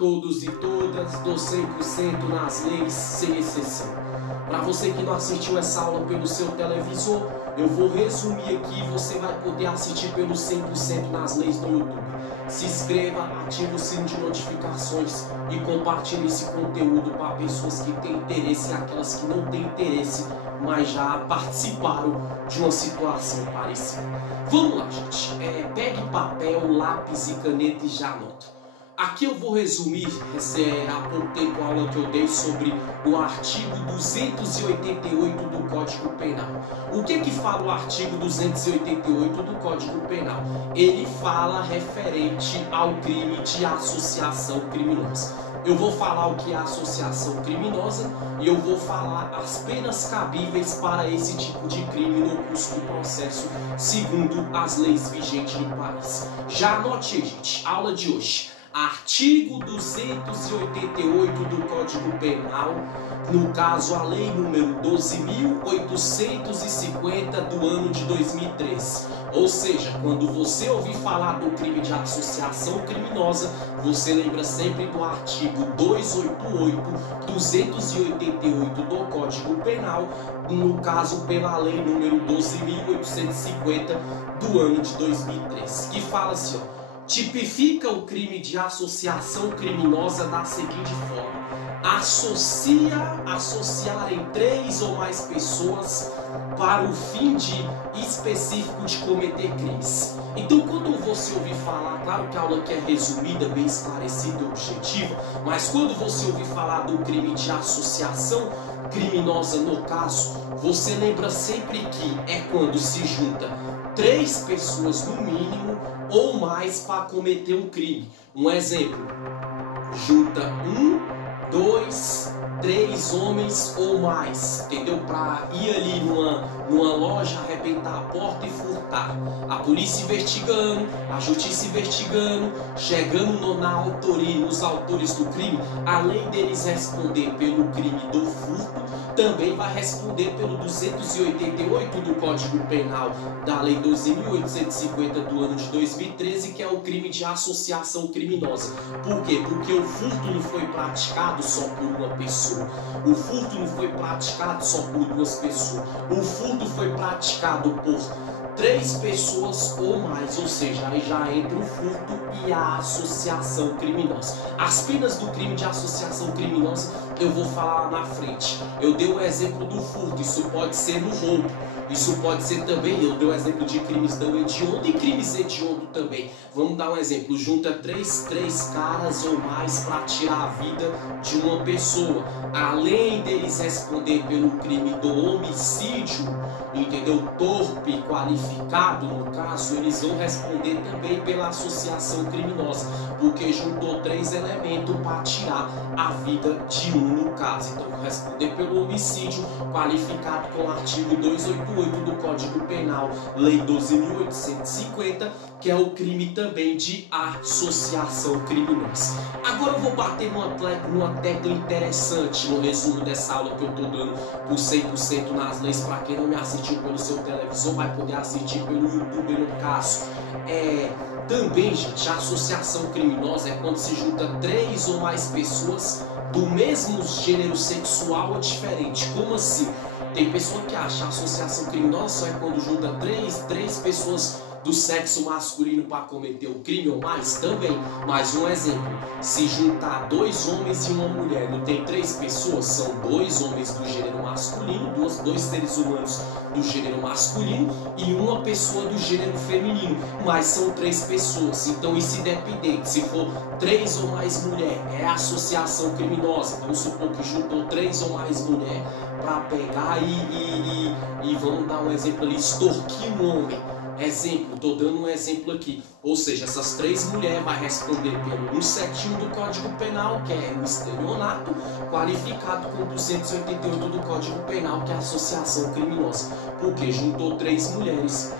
Todos e todas, dou 100% nas leis, sem exceção. Para você que não assistiu essa aula pelo seu televisor, eu vou resumir aqui e você vai poder assistir pelo 100% nas leis no YouTube. Se inscreva, ative o sino de notificações e compartilhe esse conteúdo para pessoas que têm interesse e aquelas que não têm interesse, mas já participaram de uma situação parecida. Vamos lá, gente. Pegue papel, lápis e caneta e já anota. Aqui eu vou resumir, há pouco tempo a aula que eu dei sobre o artigo 288 do Código Penal. O que fala o artigo 288 do Código Penal? Ele fala referente ao crime de associação criminosa. Eu vou falar o que é associação criminosa e eu vou falar as penas cabíveis para esse tipo de crime no curso do processo, segundo as leis vigentes no país. Já anote aí, gente, aula de hoje. Artigo 288 do Código Penal, no caso a lei número 12.850 do ano de 2003. Ou seja, quando você ouvir falar do crime de associação criminosa, você lembra sempre do artigo 288 do Código Penal, no caso pela lei número 12.850 do ano de 2003, que fala assim, ó. Tipifica o crime de associação criminosa da seguinte forma: associarem 3 ou mais pessoas para o fim específico de cometer crimes. Então, quando você ouvir falar, claro que a aula aqui é resumida, bem esclarecida e objetiva, mas quando você ouvir falar do crime de associação criminosa no caso, você lembra sempre que é quando se junta 3 pessoas no mínimo ou mais para cometer um crime. Um exemplo, junta 1, 2, 3 homens ou mais, entendeu? Para ir ali numa loja, arrebentar a porta e furtar. A polícia investigando, a justiça investigando, chegando na autoria, nos autores do crime, além deles responder pelo crime do furto, também vai responder pelo 288 do Código Penal da Lei 12.850 do ano de 2013, que é o crime de associação criminosa. Por quê? Porque o furto não foi praticado só por uma pessoa. O furto não foi praticado só por 2 pessoas. O furto foi praticado por 3 pessoas ou mais, ou seja, aí já entra o furto e a associação criminosa. As penas do crime de associação criminosa eu vou falar lá na frente. Eu dei o exemplo do furto, isso pode ser no roubo, isso pode ser também, eu dei o exemplo de crimes não hediondo e crimes hediondo também. Vamos dar um exemplo, junta 3 caras ou mais para tirar a vida de uma pessoa. Além deles responder pelo crime do homicídio, entendeu? Torpe, qualificado, no caso, eles vão responder também pela associação criminosa, porque juntou 3 elementos para tirar a vida de um no caso. Então, vão responder pelo homicídio qualificado com o artigo 288 do Código Penal, Lei 12.850, que é o crime também de associação criminosa. Agora eu vou bater numa tecla interessante no resumo dessa aula que eu estou dando por 100% nas leis. Para quem não me assistiu pelo seu televisor, vai poder assistir pelo YouTube no caso. Também, gente, a associação criminosa é quando se junta 3 ou mais pessoas do mesmo gênero sexual ou diferente. Como assim? Tem pessoa que acha a associação criminosa só é quando junta 3 pessoas do sexo masculino para cometer o crime ou mais também. Mais um exemplo, se juntar 2 homens e uma mulher, não tem 3 pessoas, são 2 homens do gênero masculino, 2 seres humanos do gênero masculino e uma pessoa do gênero feminino, mas são 3 pessoas. Então isso independente, se for 3 ou mais mulher, é associação criminosa. Vamos supor que juntou 3 ou mais mulher para pegar e vamos dar um exemplo ali, extorquir um homem. Exemplo, estou dando um exemplo aqui. Ou seja, essas 3 mulheres vão responder pelo 171 do Código Penal, que é o estelionato, qualificado com 288 do Código Penal, que é a associação criminosa. Porque juntou 3 mulheres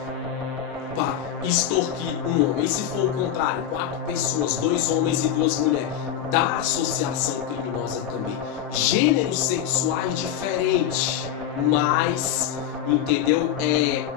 para extorquir um homem. E se for o contrário, 4 pessoas, 2 homens e 2 mulheres, da associação criminosa também. Gêneros sexuais diferentes, mas, entendeu?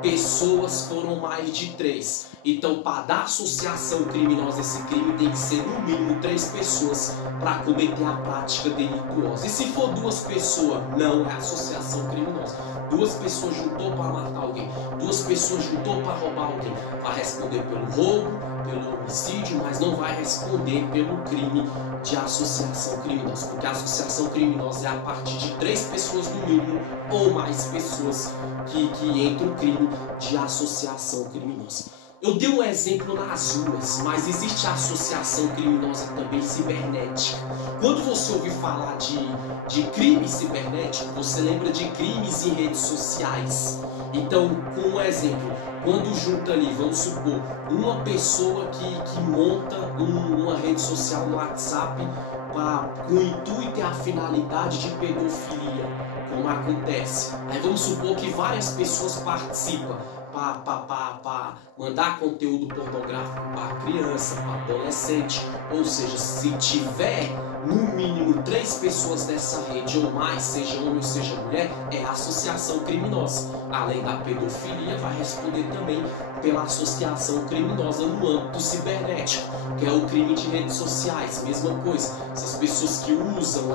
Pessoas foram mais de 3. Então, para dar associação criminosa a esse crime, tem que ser no mínimo 3 pessoas para cometer a prática delituosa. E se for 2 pessoas, não é associação criminosa. 2 pessoas juntou para matar alguém, 2 pessoas juntou para roubar alguém, vai responder pelo roubo, pelo homicídio, mas não vai responder pelo crime de associação criminosa, porque a associação criminosa é a partir de 3 pessoas no mínimo ou mais pessoas que entra o crime de associação criminosa. Eu dei um exemplo nas ruas, mas existe a associação criminosa também cibernética. Quando você ouvir falar de crime cibernético, você lembra de crimes em redes sociais. Então, com um exemplo, quando junta ali, vamos supor, uma pessoa que monta uma rede social no WhatsApp com o intuito e a finalidade de pedofilia, como acontece. Aí vamos supor que várias pessoas participam para mandar conteúdo pornográfico para criança, para adolescente. Ou seja, se tiver no mínimo 3 pessoas dessa rede ou mais, seja homem ou seja mulher, é associação criminosa. Além da pedofilia, vai responder também pela associação criminosa no âmbito cibernético, que é o crime de redes sociais. Mesma coisa, essas pessoas que usam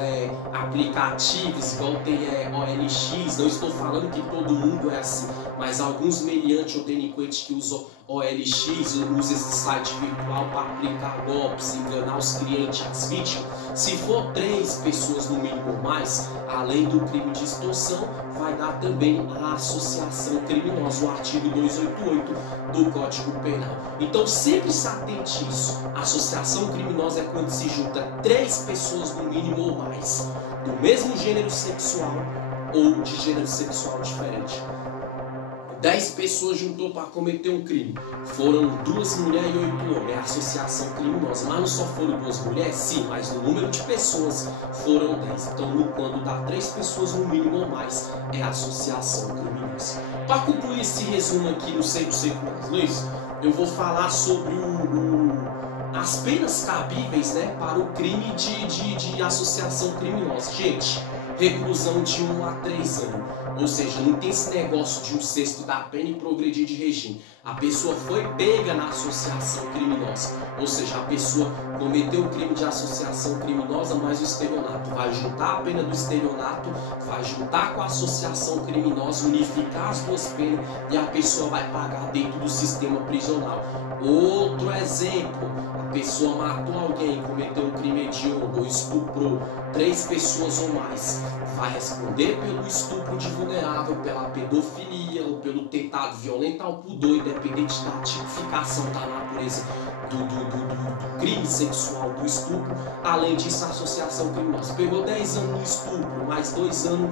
aplicativos, igual tem OLX, não estou falando que todo mundo é assim, mas alguns meliantes ou delinquentes que usam OLX, usam esse site virtual para aplicar golpes, enganar os clientes, as vítimas. Se for 3 pessoas no mínimo ou mais, além do crime de extorsão, vai dar também a associação criminosa, o artigo 288 do Código Penal. Então sempre se atente a isso. A associação criminosa é quando se junta 3 pessoas no mínimo ou mais, do mesmo gênero sexual ou de gênero sexual diferente. 10 pessoas juntou para cometer um crime. Foram 2 mulheres e 8 homens. É associação criminosa. Mas não só foram 2 mulheres? Sim, mas no número de pessoas foram 10. Então, quando dá 3 pessoas no mínimo ou mais, é associação criminosa. Para concluir esse resumo aqui no 100% mais, Luiz, eu vou falar sobre as penas cabíveis, né, para o crime de associação criminosa. Gente, reclusão de 1 a 3 anos. Ou seja, não tem esse negócio de 1/6 da pena e progredir de regime. A pessoa foi pega na associação criminosa. Ou seja, a pessoa cometeu o crime de associação criminosa mais o estelionato. Vai juntar a pena do estelionato, vai juntar com a associação criminosa, unificar as 2 penas e a pessoa vai pagar dentro do sistema prisional. Outro exemplo, a pessoa matou alguém, cometeu um crime hediondo ou estuprou 3 pessoas ou mais. Vai responder pelo estupro de vulnerável, pela pedofilia ou pelo tentado violentar o pudor, independente da tipificação da natureza do crime sexual, do estupro. Além disso, a associação criminosa. Pegou 10 anos no estupro, mais 2 anos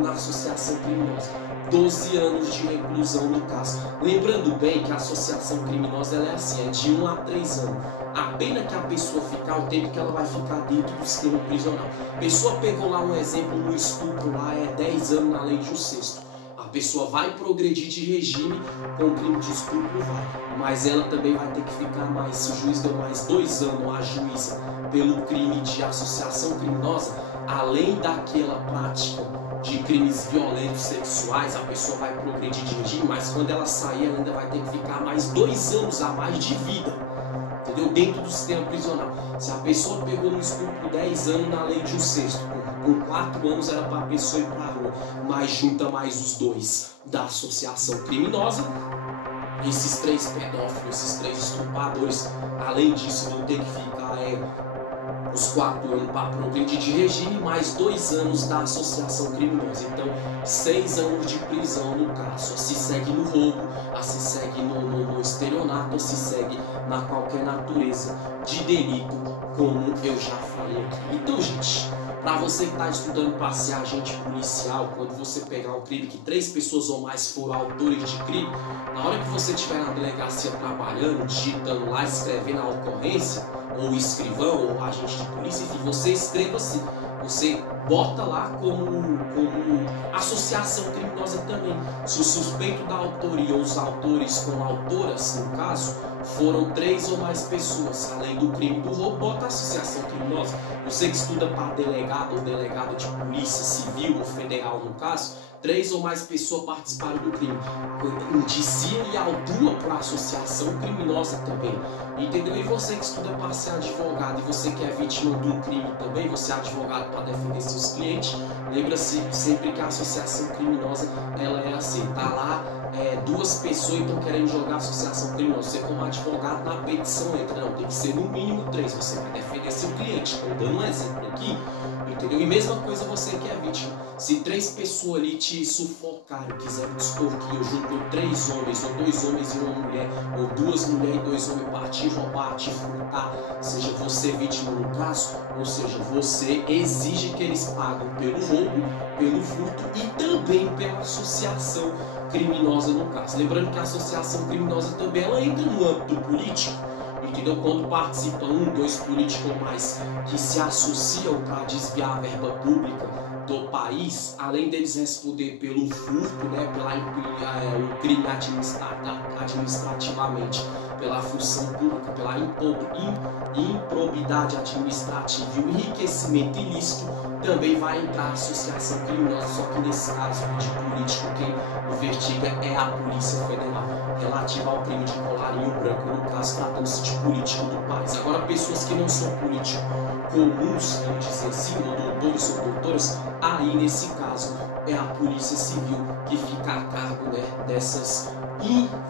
na associação criminosa. 12 anos de reclusão no caso. Lembrando bem que a associação criminosa ela é assim, é de 1 a 3 anos. A pena que a pessoa ficar, o tempo que ela vai ficar dentro do sistema prisional. A pessoa pegou lá um exemplo no estupro, lá é 10 anos na lei de 1/6. A pessoa vai progredir de regime com o crime de estupro, vai. Mas ela também vai ter que ficar mais, se o juiz deu mais 2 anos à juíza pelo crime de associação criminosa, além daquela prática de crimes violentos sexuais, a pessoa vai progredir de regime, mas quando ela sair, ela ainda vai ter que ficar mais 2 anos a mais de vida, entendeu? Dentro do sistema prisional. Se a pessoa pegou no estupro 10 anos na lei de 1/6, com 4 anos era para a pessoa ir para a rua, mas junta mais os 2 da associação criminosa, esses 3 pedófilos, esses 3 estupradores, além disso vão ter que ficar os 4 anos para progredir de regime, mais 2 anos da associação criminosa. Então, 6 anos de prisão no caso. Se segue no roubo, se segue no estelionato, se segue na qualquer natureza de delito, como eu já falei aqui. Então, gente, para você que está estudando para ser agente policial, quando você pegar um crime que 3 pessoas ou mais foram autores de crime, na hora que você estiver na delegacia trabalhando, digitando lá, escrevendo a ocorrência, ou escrivão, ou agente de polícia, enfim, você escreva assim. Você bota lá como associação criminosa também. Se o suspeito da autoria ou os autores com autoras, no caso, foram 3 ou mais pessoas, além do crime do roubo, bota associação criminosa. Você que estuda para delegado ou delegada de polícia civil ou federal no caso, 3 ou mais pessoas participaram do crime. Indicia e autua para associação criminosa também. Entendeu? E você que estuda para ser advogado e você que é vítima de um crime também, você é advogado para defender seus clientes, lembra-se sempre que a associação criminosa ela é assim, tá lá 2 pessoas estão querendo jogar a associação criminosa. Você como advogado na petição entra, não, tem que ser no mínimo 3, você vai defender seu cliente. Estou dando um exemplo aqui, entendeu? E mesma coisa você que é vítima. Se 3 pessoas ali te sufocaram, quiseram te extorquir, ou juntou 3 homens, ou 2 homens e uma mulher, ou 2 mulheres e 2 homens para te roubar, te furtar, seja você vítima no caso, ou seja, você exige que eles paguem pelo roubo, pelo furto e também pela associação criminosa no caso. Lembrando que a associação criminosa também ela entra no âmbito político, entendeu? Quando participam 1, 2 políticos ou mais que se associam para desviar a verba pública do país, além deles responder pelo furto, né, o crime administrativamente, pela função pública, pela improbidade administrativa e o enriquecimento ilícito, também vai entrar a associação criminosa, só que nesse caso de político quem investiga é a Polícia Federal, relativa ao crime de colarinho branco, no caso tratando-se de político do país. Agora, pessoas que não são políticos comuns, vamos dizer assim, ou doutores ou doutoras, aí nesse caso é a Polícia Civil que fica a cargo, né, dessas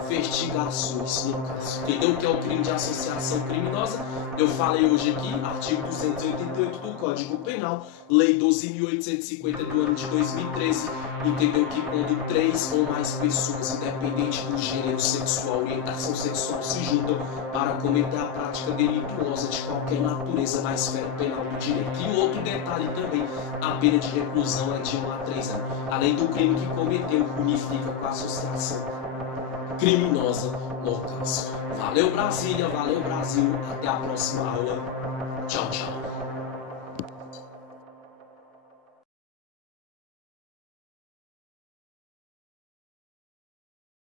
investigações no caso. Entendeu o que é o crime de associação criminosa? Eu falei hoje aqui, artigo 288 do Código Penal, Lei 12.850 do ano de 2013, entendeu que quando 3 ou mais pessoas, independente do gênero sexual, orientação sexual, se juntam para cometer a prática delituosa de qualquer natureza na esfera penal do direito. E outro detalhe também, a pena de reclusão é de 1 a 3 anos. Além do crime que cometeu, unifica com a associação criminosa no caso. Valeu Brasília, valeu Brasil, até a próxima aula. Tchau, tchau.